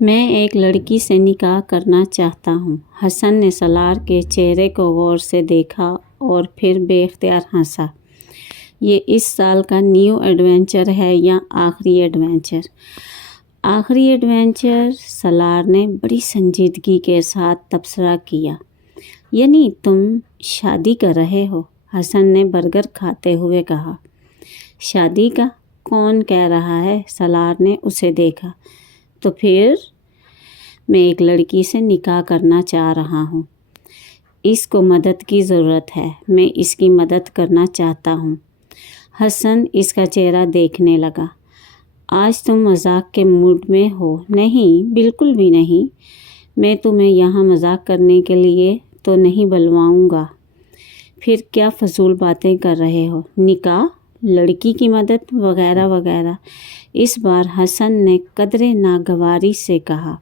میں ایک لڑکی سے نکاح کرنا چاہتا ہوں۔ حسن نے سالار کے چہرے کو غور سے دیکھا اور پھر بے اختیار ہنسا۔ یہ اس سال کا نیو ایڈونچر ہے یا آخری ایڈونچر؟ آخری ایڈونچر، سالار نے بڑی سنجیدگی کے ساتھ تبصرہ کیا۔ یعنی تم شادی کر رہے ہو؟ حسن نے برگر کھاتے ہوئے کہا۔ شادی کا؟ کون کہہ رہا ہے؟ سالار نے اسے دیکھا۔ تو پھر میں ایک لڑکی سے نکاح کرنا چاہ رہا ہوں۔ اس کو مدد کی ضرورت ہے۔ میں اس کی مدد کرنا چاہتا ہوں۔ حسن اس کا چہرہ دیکھنے لگا۔ آج تم مذاق کے موڈ میں ہو؟ نہیں، بالکل بھی نہیں۔ میں تمہیں یہاں مذاق کرنے کے لیے تو نہیں بلواؤں گا۔ پھر کیا فضول باتیں کر رہے ہو؟ نکاح، لڑکی کی مدد وغیرہ وغیرہ۔ اس بار حسن نے قدرے ناگواری سے کہا۔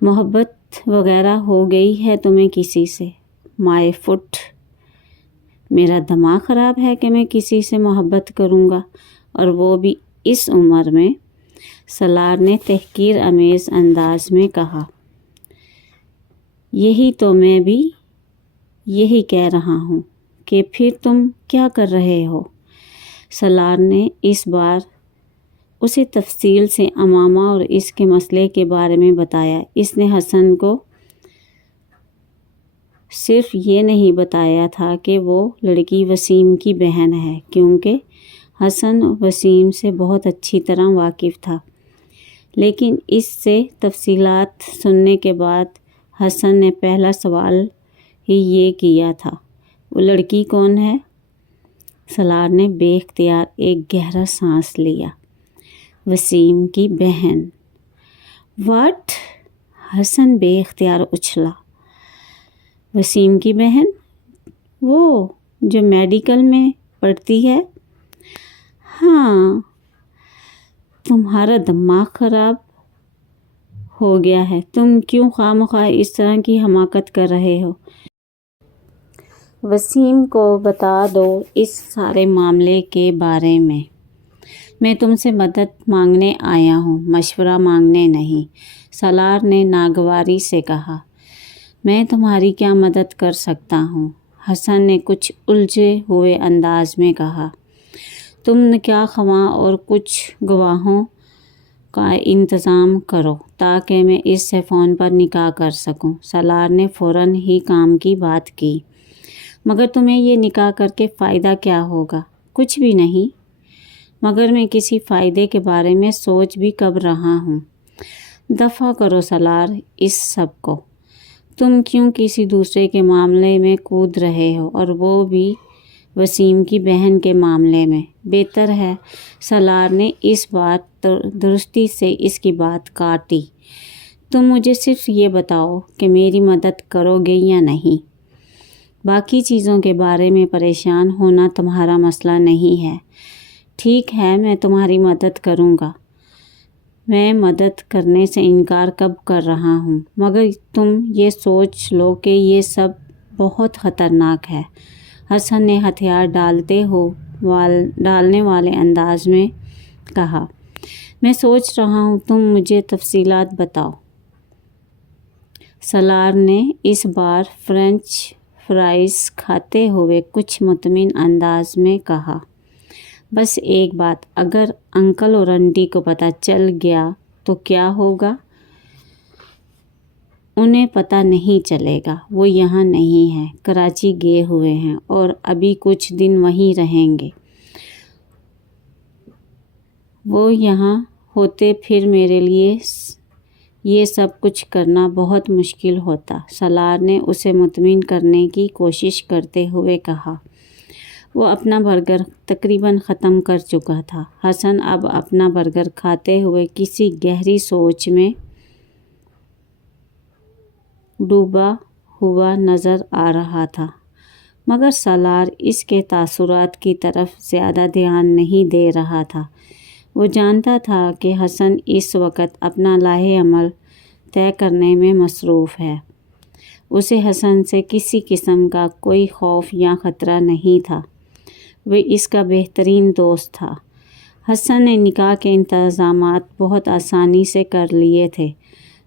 محبت وغیرہ ہو گئی ہے تمہیں کسی سے؟ مائے فٹ، میرا دماغ خراب ہے کہ میں کسی سے محبت کروں گا، اور وہ بھی اس عمر میں؟ سالار نے تحقیر آمیز انداز میں کہا۔ یہی تو میں بھی یہی کہہ رہا ہوں کہ پھر تم کیا کر رہے ہو؟ سالار نے اس بار اسے تفصیل سے امامہ اور اس کے مسئلے کے بارے میں بتایا۔ اس نے حسن کو صرف یہ نہیں بتایا تھا کہ وہ لڑکی وسیم کی بہن ہے، کیونکہ حسن وسیم سے بہت اچھی طرح واقف تھا، لیکن اس سے تفصیلات سننے کے بعد حسن نے پہلا سوال ہی یہ کیا تھا، وہ لڑکی کون ہے؟ سالار نے بے اختیار ایک گہرا سانس لیا۔ وسیم کی بہن۔ واٹ؟ حسن بے اختیار اچھلا۔ وسیم کی بہن؟ وہ جو میڈیکل میں پڑھتی ہے؟ ہاں۔ تمہارا دماغ خراب ہو گیا ہے؟ تم کیوں خواہ مخواہ اس طرح کی حماقت کر رہے ہو؟ وسیم کو بتا دو اس سارے معاملے کے بارے میں۔ میں تم سے مدد مانگنے آیا ہوں، مشورہ مانگنے نہیں، سالار نے ناگواری سے کہا۔ میں تمہاری کیا مدد کر سکتا ہوں؟ حسن نے کچھ الجھے ہوئے انداز میں کہا۔ تم نکاح خواں اور کچھ گواہوں کا انتظام کرو تاکہ میں اس سے فون پر نکاح کر سکوں۔ سالار نے فوراً ہی کام کی بات کی۔ مگر تمہیں یہ نکاح کر کے فائدہ کیا ہوگا؟ کچھ بھی نہیں، مگر میں کسی فائدے کے بارے میں سوچ بھی کب رہا ہوں۔ دفع کرو سالار اس سب کو۔ تم کیوں کسی دوسرے کے معاملے میں کود رہے ہو، اور وہ بھی وسیم کی بہن کے معاملے میں؟ بہتر ہے، سالار نے اس بار درستی سے اس کی بات کاٹی۔ تم مجھے صرف یہ بتاؤ کہ میری مدد کرو گے یا نہیں؟ باقی چیزوں کے بارے میں پریشان ہونا تمہارا مسئلہ نہیں ہے۔ ٹھیک ہے، میں تمہاری مدد کروں گا۔ میں مدد کرنے سے انکار کب کر رہا ہوں؟ مگر تم یہ سوچ لو کہ یہ سب بہت خطرناک ہے، حسن نے ہتھیار ڈالنے والے انداز میں کہا۔ میں سوچ رہا ہوں، تم مجھے تفصیلات بتاؤ۔ سالار نے اس بار فرنچ فرائز کھاتے ہوئے کچھ مطمئن انداز میں کہا۔ بس ایک بات، اگر انکل اور انٹی کو پتہ چل گیا تو کیا ہوگا؟ انہیں پتہ نہیں چلے گا، وہ یہاں نہیں ہیں، کراچی گئے ہوئے ہیں اور ابھی کچھ دن وہیں رہیں گے۔ وہ یہاں ہوتے پھر میرے لیے یہ سب کچھ کرنا بہت مشکل ہوتا، سالار نے اسے مطمئن کرنے کی کوشش کرتے ہوئے کہا۔ وہ اپنا برگر تقریباً ختم کر چکا تھا۔ حسن اب اپنا برگر کھاتے ہوئے کسی گہری سوچ میں ڈوبا ہوا نظر آ رہا تھا، مگر سالار اس کے تاثرات کی طرف زیادہ دھیان نہیں دے رہا تھا۔ وہ جانتا تھا کہ حسن اس وقت اپنا لاہے عمل طے کرنے میں مصروف ہے۔ اسے حسن سے کسی قسم کا کوئی خوف یا خطرہ نہیں تھا، وہ اس کا بہترین دوست تھا۔ حسن نے نکاح کے انتظامات بہت آسانی سے کر لیے تھے۔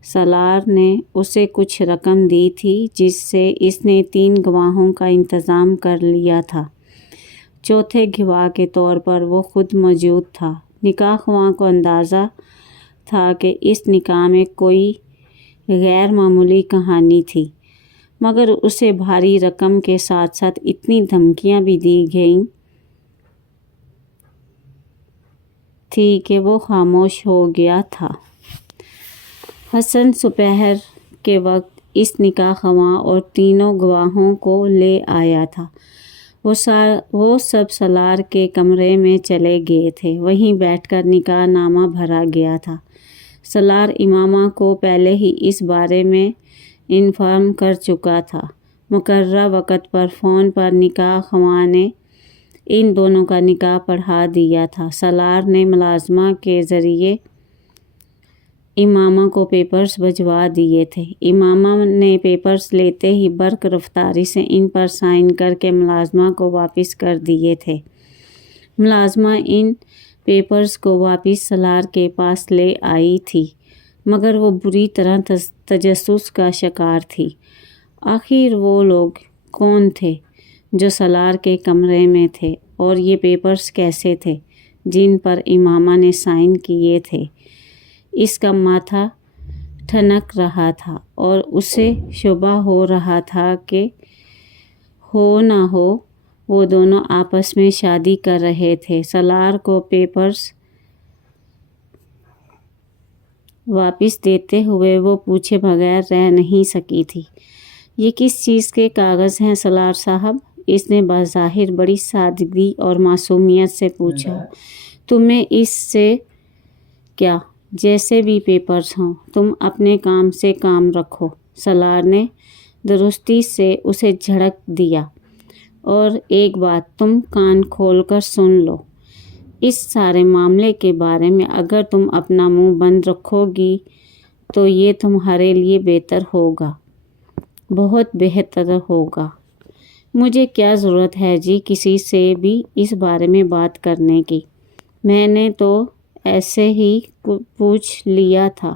سالار نے اسے کچھ رقم دی تھی جس سے اس نے 3 گواہوں کا انتظام کر لیا تھا۔ چوتھے گواہ کے طور پر وہ خود موجود تھا۔ نکاح خواں کو اندازہ تھا کہ اس نکاح میں کوئی غیر معمولی کہانی تھی، مگر اسے بھاری رقم کے ساتھ ساتھ اتنی دھمکیاں بھی دی گئیں تھی کہ وہ خاموش ہو گیا تھا۔ حسن دوپہر کے وقت اس نکاح خواں اور تینوں گواہوں کو لے آیا تھا۔ وہ سب سالار کے کمرے میں چلے گئے تھے۔ وہیں بیٹھ کر نکاح نامہ بھرا گیا تھا۔ سالار امامہ کو پہلے ہی اس بارے میں انفارم کر چکا تھا۔ مقررہ وقت پر فون پر نکاح خواں نے ان دونوں کا نکاح پڑھا دیا تھا۔ سالار نے ملازمہ کے ذریعے امامہ کو پیپرز بھجوا دیے تھے۔ امامہ نے پیپرز لیتے ہی برق رفتاری سے ان پر سائن کر کے ملازمہ کو واپس کر دیے تھے۔ ملازمہ ان پیپرز کو واپس سالار کے پاس لے آئی تھی، مگر وہ بری طرح تجسس کا شکار تھی۔ آخر وہ لوگ کون تھے جو سالار کے کمرے میں تھے، اور یہ پیپرز کیسے تھے جن پر امامہ نے سائن کیے تھے؟ اس کا ماتھا ٹھنک رہا تھا اور اسے شبہ ہو رہا تھا کہ ہو نہ ہو وہ دونوں آپس میں شادی کر رہے تھے۔ سالار کو پیپرز واپس دیتے ہوئے وہ پوچھے بغیر رہ نہیں سکی تھی۔ یہ کس چیز کے کاغذ ہیں سالار صاحب؟ اس نے بظاہر بڑی سادگی اور معصومیت سے پوچھا۔ تمہیں اس سے کیا؟ جیسے بھی پیپرز ہوں، تم اپنے کام سے کام رکھو، سالار نے درستی سے اسے جھڑک دیا۔ اور ایک بات تم کان کھول کر سن لو، اس سارے معاملے کے بارے میں اگر تم اپنا منہ بند رکھو گی تو یہ تمہارے لیے بہتر ہوگا، بہت بہتر ہوگا۔ مجھے کیا ضرورت ہے جی کسی سے بھی اس بارے میں بات کرنے کی؟ میں نے تو ایسے ہی پوچھ لیا تھا۔